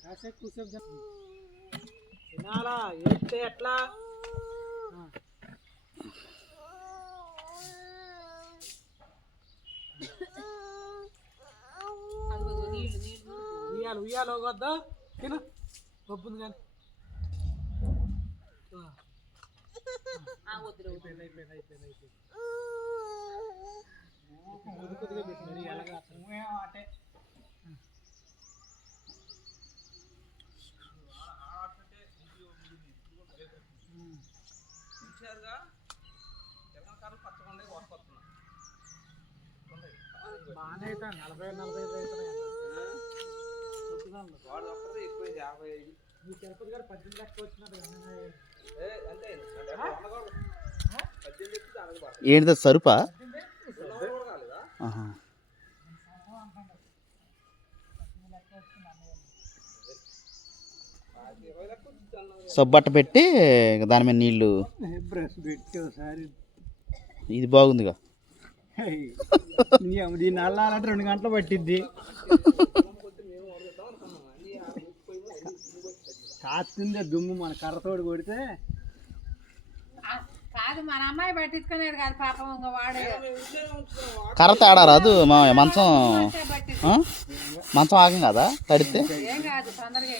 కాసేపు కూసేపు తిన. తినాలా ఏస్తే ఎట్లా ఆ. అదిగో నీళ్ళు నీళ్ళు ఉయ్యాలి ఉయ్యాలి వద్దా తిన పప్పుంది కానీ ఆ, ఆ వద్దురు అయిపోయింది అయిపోయింది అయిపోయింది అయిపోయింది బాగానే అయితే నలభై నలభై వాడు ఒక్కడే ఎక్కువ యాభై ఐదు. మీ తిరుపతి గారు పద్దెనిమిది లక్షలు ఏంటిది సరుపా? ఆహా. అది ఇరవై లక్షలు వచ్చింది అన్నది. సబ్బట్ట పెట్టి దాని మీద నీళ్ళు బ్రష్ పెట్టి ఒకసారి. ఇది బాగుందిగా. దీన్ని అల్లాలంటే రెండు గంటలు పట్టిద్ది. కాస్తుందే దుమ్ము మన కర్రతోడు కొడితే. కాదు మన అమ్మాయి పట్టించుకునేది కాదు పాపం ఇంకా వాడే. కర్ర తేడా రాదు మా మంచం? మంచం ఆగం కదా? తడితే? ఏం కాదు తొందరగా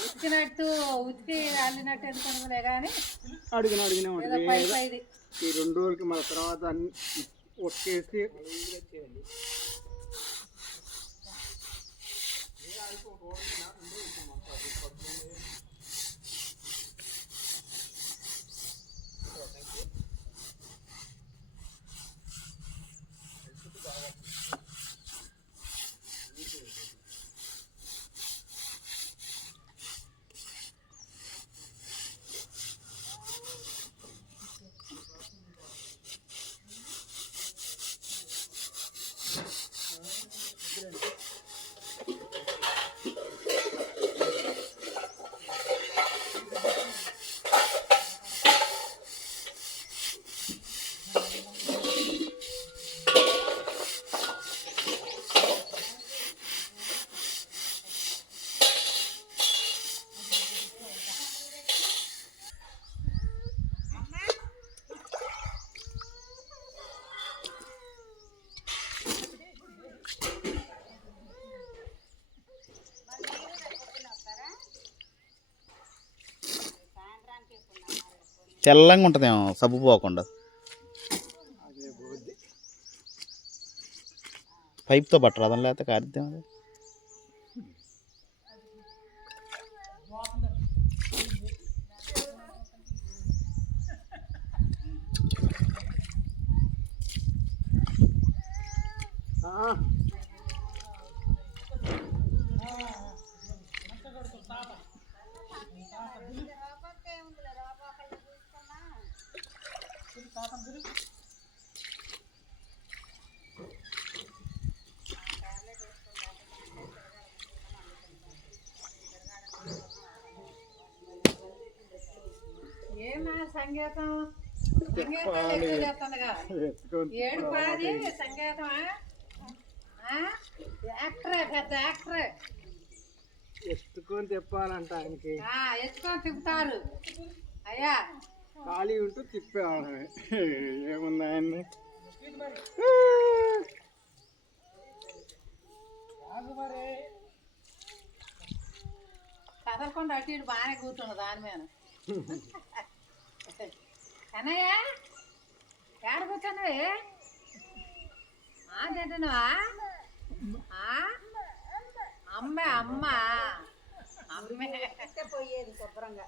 ఉతికినట్టు ఉతికి అల్లినట్టు ఎందుకులే కానీ అడిగిన అడిగిన ఈ రెండు రోజులకి మన తర్వాత ఒక్కేసి తెల్లంగా ఉంటుందేమో సబ్బు పోకుండా. పైప్తో పట్టరు అదని లేకపోతే కారిద్దాం అది. ఏమా సంగీతం? ఏడు పాది సంగీతమా? ఆ? యాక్టరే పెద్ద యాక్టరే. ఎత్తుకొని తిప్పాలంట ఆయనకి ఆ, ఎత్తుకొని తిప్పుతారు. అయ్యా ఖాళీ ఉంటూ తిప్పేవాళ్ళమే. ఆయన్ని? కదలకుండా అటు ఇటు బాగానే కూర్చుండు దాని మీద. కన్నయ్య ఏడ కూర్చున్నావే? ఆ తింటున్నావా ఆ? అమ్మే అమ్మ. అమ్మే. పోయేది శుభ్రంగా